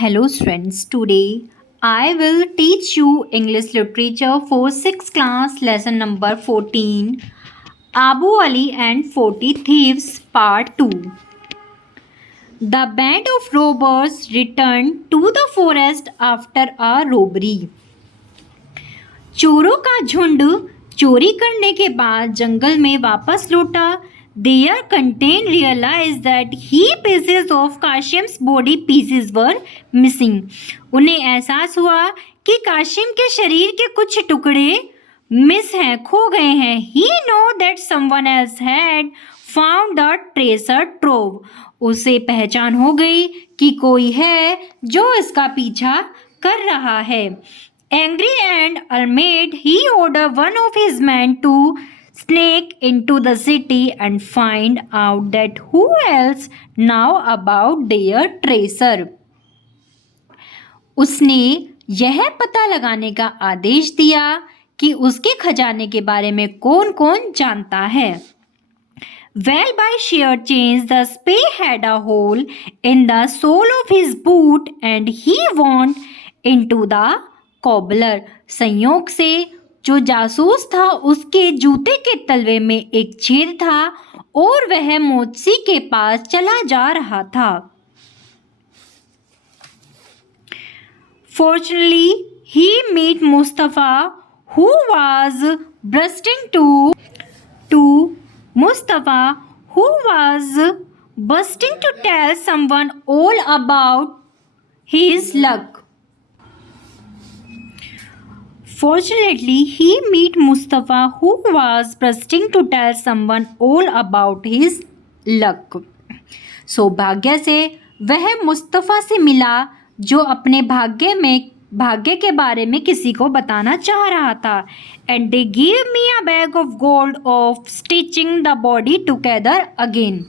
Hello friends, today I will teach you English literature for 6th class lesson number 14 Abu Ali and 40 Thieves part 2. The band of robbers returned to the forest after a robbery. चोरों का झुंड चोरी करने के बाद जंगल में वापस लौटा. Their content realized that he pieces of Kashim's body pieces were missing. उन्हें एहसास हुआ कि काशिम के शरीर के कुछ टुकड़े मिस हैं, खो गए हैं. He know that someone else had found the treasure trove. उसे पहचान हो गई कि कोई है जो इसका पीछा कर रहा है. Angry and alarmed, he ordered one of his men to sneak into the city and find out that who else know about their treasure. उसने यह पता लगाने का आदेश दिया कि उसके खजाने के बारे में कौन कौन जानता है. Well, by sheer chance, the spy had a hole in the sole of his boot and he went into the cobbler. संयोग से जो जासूस था उसके जूते के तलवे में एक छेद था और वह मोची के पास चला जा रहा था. Fortunately, he met Mustafa, who was bursting to tell someone all about his luck. Fortunately, he met Mustafa, who was bursting to tell someone all about his luck. सौभाग्य से वह मुस्तफ़ा से मिला जो अपने भाग्य के बारे में किसी को बताना चाह रहा था. And they gave me a bag of gold of stitching the body together again.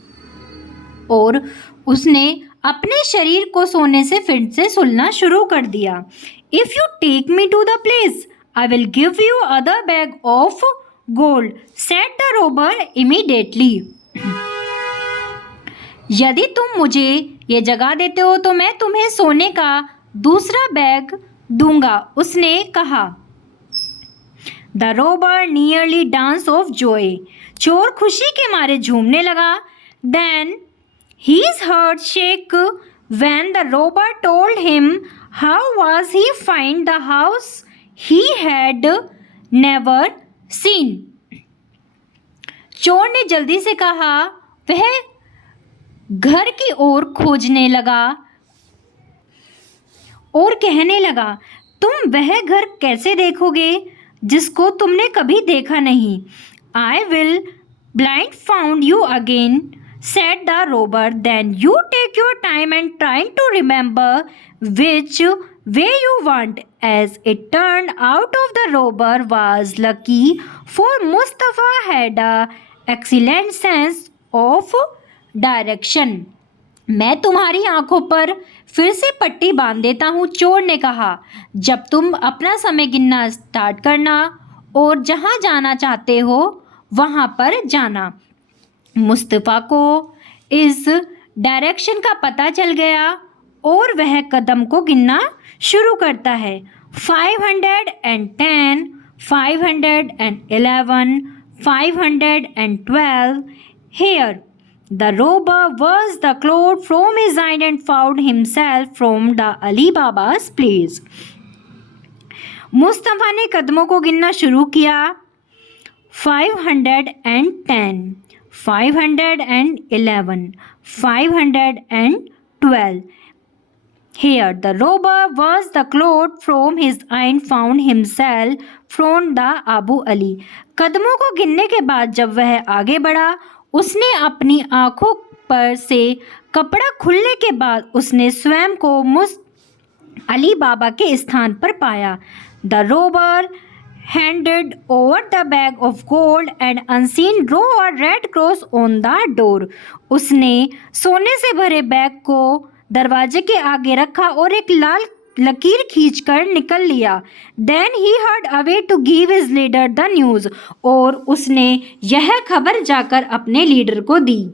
और उसने अपने शरीर को सोने से फिर से सुलना शुरू कर दिया. If you take me to the place, I will give you other bag of gold, said the robber immediately. यदि तुम मुझे ये जगह देते हो तो मैं तुम्हें सोने का दूसरा बैग दूंगा, उसने कहा. The robber nearly danced of joy. चोर खुशी के मारे झूमने लगा. Then his heart shook when the robber told him how was he find the house he had never seen. चोर ने जल्दी से कहा. वह घर की ओर खोजने लगा और कहने लगा, तुम वह घर कैसे देखोगे जिसको तुमने कभी देखा नहीं. I will blindfold you again, said the robber. Then you take your time and trying to remember which way you want. As it turned out, of the robber was lucky, for Mustafa had a excellent sense of direction. मैं तुम्हारी आंखों पर फिर से पट्टी बांध देता हूँ, चोर ने कहा. जब तुम अपना समय गिनना स्टार्ट करना और जहाँ जाना चाहते हो वहाँ पर जाना. मुस्तफ़ा को इस डायरेक्शन का पता चल गया और वह कदम को गिनना शुरू करता है. 510, 511, 512. Here the robber was the cloth from his hand and found himself from the Ali Baba's place. Mustafa ने कदमों को गिनना शुरू किया. 510, 511, 512. Here the robber was the cloth from his hand found himself from the Abu Ali. कदमों को गिनने के बाद जब वह आगे बढ़ा उसने अपनी आँखों पर से कपड़ा खुलने के बाद उसने स्वयं को अली बाबा के स्थान पर पाया. The robber handed over the bag of gold and unseen drew a red cross on the door. उसने सोने से भरे बैग को दरवाजे के आगे रखा और एक लाल लकीर खींचकर निकल लिया. Then he hurried away to give his leader the news. और उसने यह खबर जाकर अपने लीडर को दी.